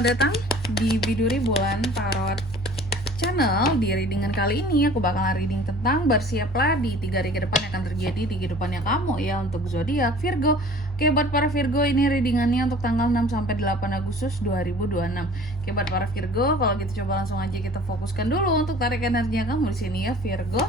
selamat datang di Biduri Bulan Tarot Channel. Di readingan kali ini aku bakalan reading tentang bersiaplah di 3 hari ke depan yang akan terjadi di kehidupannya kamu ya, untuk zodiak Virgo. Oke, buat para Virgo ini readingannya untuk tanggal 6 sampai 8 Agustus 2026. Oke, buat para Virgo, kalau gitu coba langsung aja kita fokuskan dulu untuk tarik energinya kamu di sini ya Virgo.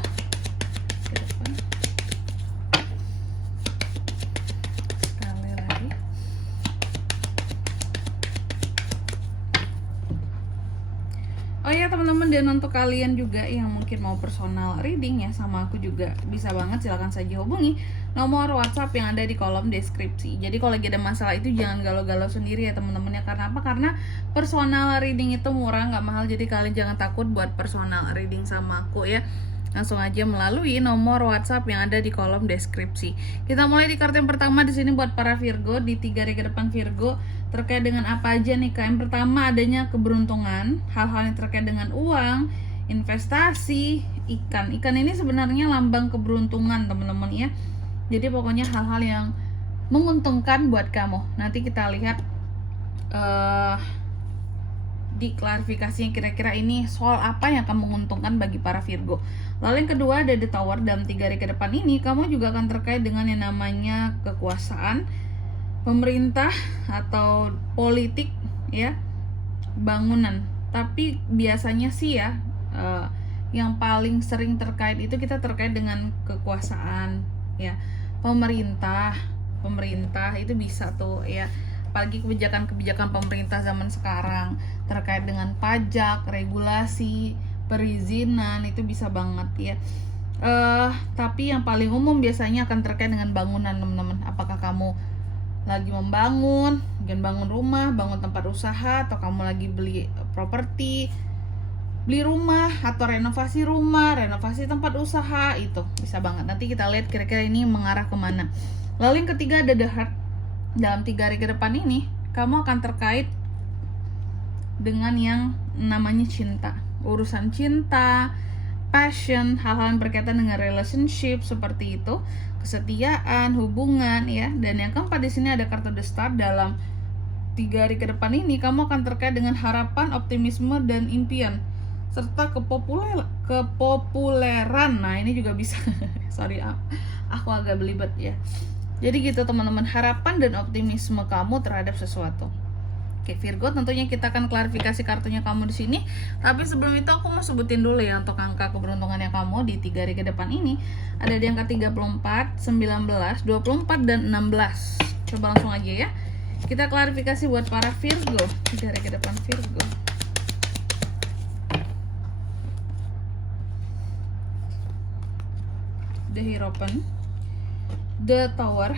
Oh ya teman-teman, dan untuk kalian juga yang mungkin mau personal reading ya sama aku juga bisa banget, silahkan saja hubungi nomor WhatsApp yang ada di kolom deskripsi. Jadi kalau lagi ada masalah itu jangan galau-galau sendiri ya teman-teman ya. Karena apa? Karena personal reading itu murah, nggak mahal. Jadi kalian jangan takut buat personal reading sama aku ya. Langsung aja melalui nomor WhatsApp yang ada di kolom deskripsi. Kita mulai di kartu yang pertama di sini buat para Virgo di 3 hari ke depan Virgo. Terkait dengan apa aja nih Kak? Yang pertama adanya keberuntungan, hal-hal yang terkait dengan uang, investasi, ikan. Ikan ini sebenarnya lambang keberuntungan teman-teman ya. Jadi pokoknya hal-hal yang menguntungkan buat kamu. Nanti kita lihat di klarifikasinya kira-kira ini soal apa yang akan menguntungkan bagi para Virgo. Lalu yang kedua ada The Tower. Dalam 3 hari ke depan ini kamu juga akan terkait dengan yang namanya kekuasaan, pemerintah atau politik ya, bangunan. Tapi biasanya sih ya yang paling sering terkait itu kita terkait dengan kekuasaan ya, pemerintah itu bisa tuh ya, apalagi kebijakan pemerintah zaman sekarang terkait dengan pajak, regulasi, perizinan itu bisa banget ya. Tapi yang paling umum biasanya akan terkait dengan bangunan teman-teman. Apakah kamu lagi membangun, mungkin bangun rumah, bangun tempat usaha, atau kamu lagi beli properti, beli rumah, atau renovasi rumah, renovasi tempat usaha, itu bisa banget. Nanti kita lihat kira-kira ini mengarah kemana. Lalu yang ketiga ada The Heart. Dalam 3 hari ke depan ini kamu akan terkait dengan yang namanya cinta, urusan cinta, passion, hal-hal yang berkaitan dengan relationship seperti itu, kesetiaan, hubungan ya. Dan yang keempat di sini ada kartu The Star. Dalam 3 hari ke depan ini kamu akan terkait dengan harapan, optimisme dan impian serta kepopuleran. Nah, ini juga bisa sorry aku agak belibet ya. Jadi gitu teman-teman, harapan dan optimisme kamu terhadap sesuatu. Oke Virgo, tentunya kita akan klarifikasi kartunya kamu di sini. Tapi sebelum itu aku mau sebutin dulu ya untuk angka keberuntungannya kamu di 3 hari ke depan ini. Ada di angka 34, 19, 24 dan 16. Coba langsung aja ya. Kita klarifikasi buat para Virgo 3 hari ke depan Virgo. The Hierophant, The Tower,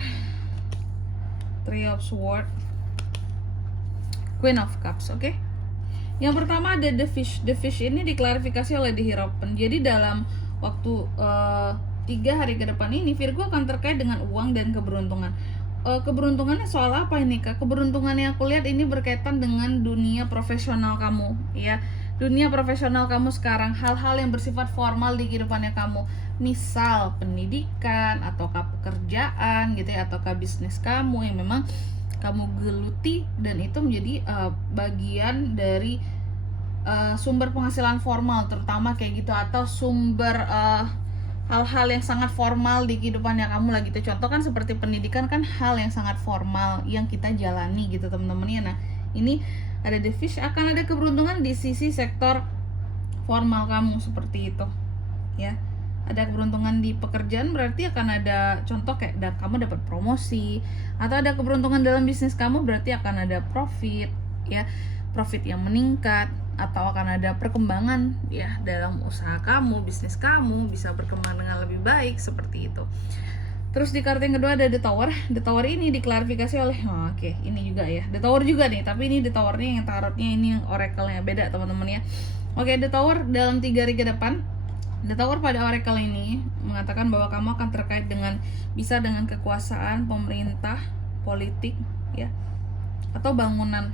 Three of Swords, Queen of Cups. Oke. Yang pertama ada The Fish. The Fish ini diklarifikasi oleh The Hierophant. Jadi dalam waktu 3 hari ke depan ini Virgo akan terkait dengan uang dan keberuntungan. Keberuntungannya soal apa ini Kak? Keberuntungan yang aku lihat ini berkaitan dengan dunia profesional kamu ya. Dunia profesional kamu sekarang, hal-hal yang bersifat formal di kehidupannya kamu, misal pendidikan ataukah pekerjaan gitu ya, ataukah bisnis kamu yang memang kamu geluti dan itu menjadi bagian dari sumber penghasilan formal terutama kayak gitu, atau sumber hal-hal yang sangat formal di kehidupannya kamu lah gitu. Contoh kan seperti pendidikan kan hal yang sangat formal yang kita jalani gitu teman-teman ya. Nah ini ada The Fish, akan ada keberuntungan di sisi sektor formal kamu seperti itu ya. Ada keberuntungan di pekerjaan, berarti akan ada contoh kayak kamu dapat promosi, atau ada keberuntungan dalam bisnis kamu, berarti akan ada profit ya, profit yang meningkat, atau akan ada perkembangan ya dalam usaha kamu, bisnis kamu bisa berkembang dengan lebih baik seperti itu. Terus di kartu yang kedua ada The Tower. The Tower ini diklarifikasi oleh oke, ini juga ya. The Tower juga nih, tapi ini The Tower-nya yang tarotnya ini yang oracle-nya beda teman-teman ya. Oke, The Tower dalam 3 hari ke depan. The Tower pada oracle ini mengatakan bahwa kamu akan terkait dengan bisa dengan kekuasaan, pemerintah, politik ya, atau bangunan.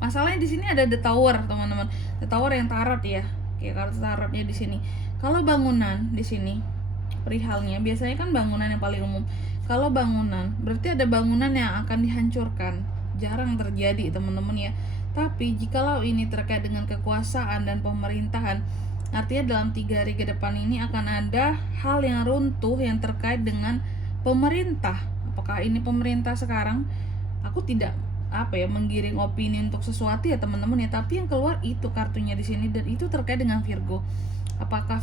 Masalahnya di sini ada The Tower, teman-teman. The Tower yang tarot ya. Oke, kartu tarotnya di sini. Kalau bangunan di sini perihalnya biasanya kan bangunan yang paling umum. Kalau bangunan berarti ada bangunan yang akan dihancurkan, jarang terjadi teman-teman ya. Tapi jikalau ini terkait dengan kekuasaan dan pemerintahan, artinya dalam 3 hari ke depan ini akan ada hal yang runtuh yang terkait dengan pemerintah. Apakah ini pemerintah sekarang? Aku tidak menggiring opini untuk sesuatu ya teman-teman ya, tapi yang keluar itu kartunya di sini dan itu terkait dengan Virgo. Apakah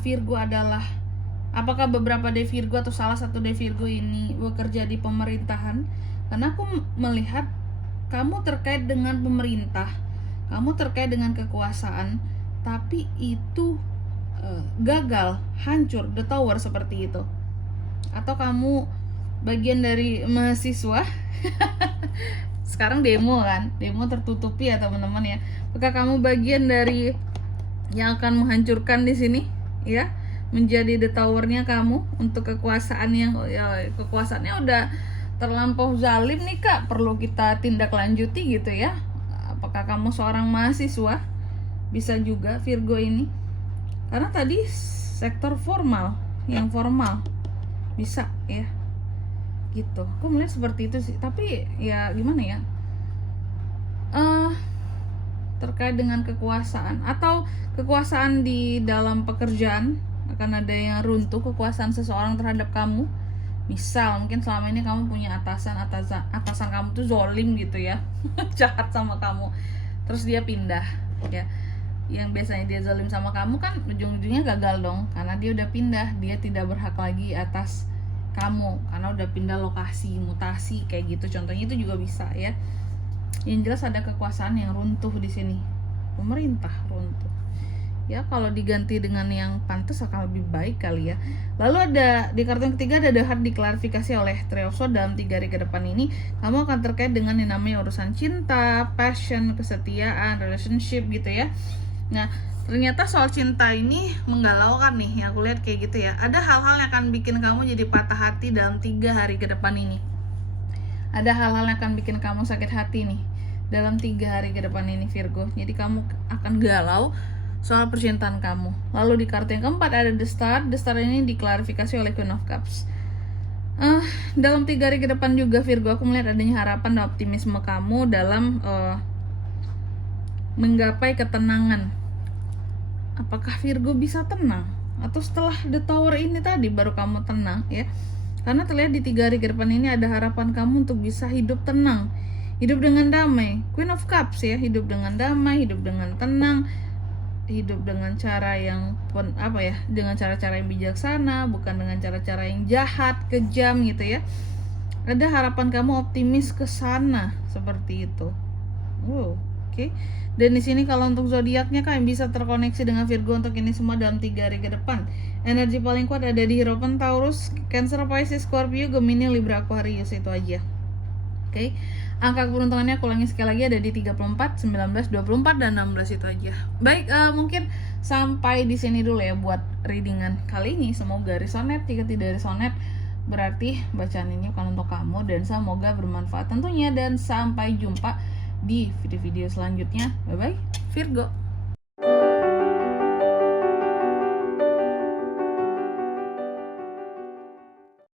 beberapa day Virgo atau salah satu day Virgo ini bekerja di pemerintahan? Karena aku melihat kamu terkait dengan pemerintah, kamu terkait dengan kekuasaan, tapi itu gagal, hancur, the tower seperti itu. Atau kamu bagian dari mahasiswa sekarang demo tertutupi ya teman-teman ya. Apakah kamu bagian dari yang akan menghancurkan di sini ya, menjadi the towernya kamu untuk kekuasaan yang kekuasaannya udah terlampau zalim nih Kak, perlu kita tindak lanjuti gitu ya. Apakah kamu seorang mahasiswa? Bisa juga Virgo ini, karena tadi sektor formal, yang formal bisa ya gitu. Aku melihat seperti itu sih, tapi ya gimana ya, terkait dengan kekuasaan atau kekuasaan di dalam pekerjaan akan ada yang runtuh, kekuasaan seseorang terhadap kamu. Misal mungkin selama ini kamu punya atasan kamu tuh zolim gitu ya jahat sama kamu, terus dia pindah ya. Yang biasanya dia zalim sama kamu kan ujung-ujungnya gagal dong, karena dia udah pindah, dia tidak berhak lagi atas kamu karena udah pindah lokasi, mutasi kayak gitu. Contohnya itu juga bisa ya. Yang jelas ada kekuasaan yang runtuh di sini, pemerintah runtuh. Ya kalau diganti dengan yang pantas akan lebih baik kali ya. Lalu ada di kartu yang ketiga ada The Heart, diklarifikasi oleh Three of Swords. Dalam 3 hari ke depan ini kamu akan terkait dengan yang namanya urusan cinta, passion, kesetiaan, relationship gitu ya. Nah ternyata soal cinta ini menggalaukan nih, yang aku lihat kayak gitu ya. Ada hal-hal yang akan bikin kamu jadi patah hati dalam 3 hari ke depan ini. Ada hal-hal yang akan bikin kamu sakit hati nih dalam 3 hari ke depan ini Virgo. Jadi kamu akan galau soal percintaan kamu. Lalu di kartu yang keempat ada The Star. The Star ini diklarifikasi oleh Queen of Cups. Dalam 3 hari ke depan juga Virgo, aku melihat adanya harapan dan optimisme kamu dalam menggapai ketenangan. Apakah Virgo bisa tenang? Atau setelah The Tower ini tadi baru kamu tenang ya? Karena terlihat di 3 hari ke depan ini ada harapan kamu untuk bisa hidup tenang, hidup dengan damai. Queen of Cups ya, hidup dengan damai, hidup dengan tenang, hidup dengan cara yang dengan cara-cara yang bijaksana, bukan dengan cara-cara yang jahat, kejam gitu ya. Ada harapan kamu optimis ke sana seperti itu. Oke. Dan di sini kalau untuk zodiaknya kan bisa terkoneksi dengan Virgo untuk ini semua dalam 3 hari ke depan. Energi paling kuat ada di Hierophant, Taurus, Cancer, Pisces, Scorpio, Gemini, Libra, Aquarius, itu aja. Oke. Angka keberuntungannya aku ulangi sekali lagi ada di 34, 19, 24 dan 16, itu aja. Baik, mungkin sampai di sini dulu ya buat readingan kali ini. Semoga resonate. Jika tidak resonate berarti bacaan ini bukan untuk kamu, dan semoga bermanfaat tentunya, dan sampai jumpa di video-video selanjutnya. Bye bye Virgo.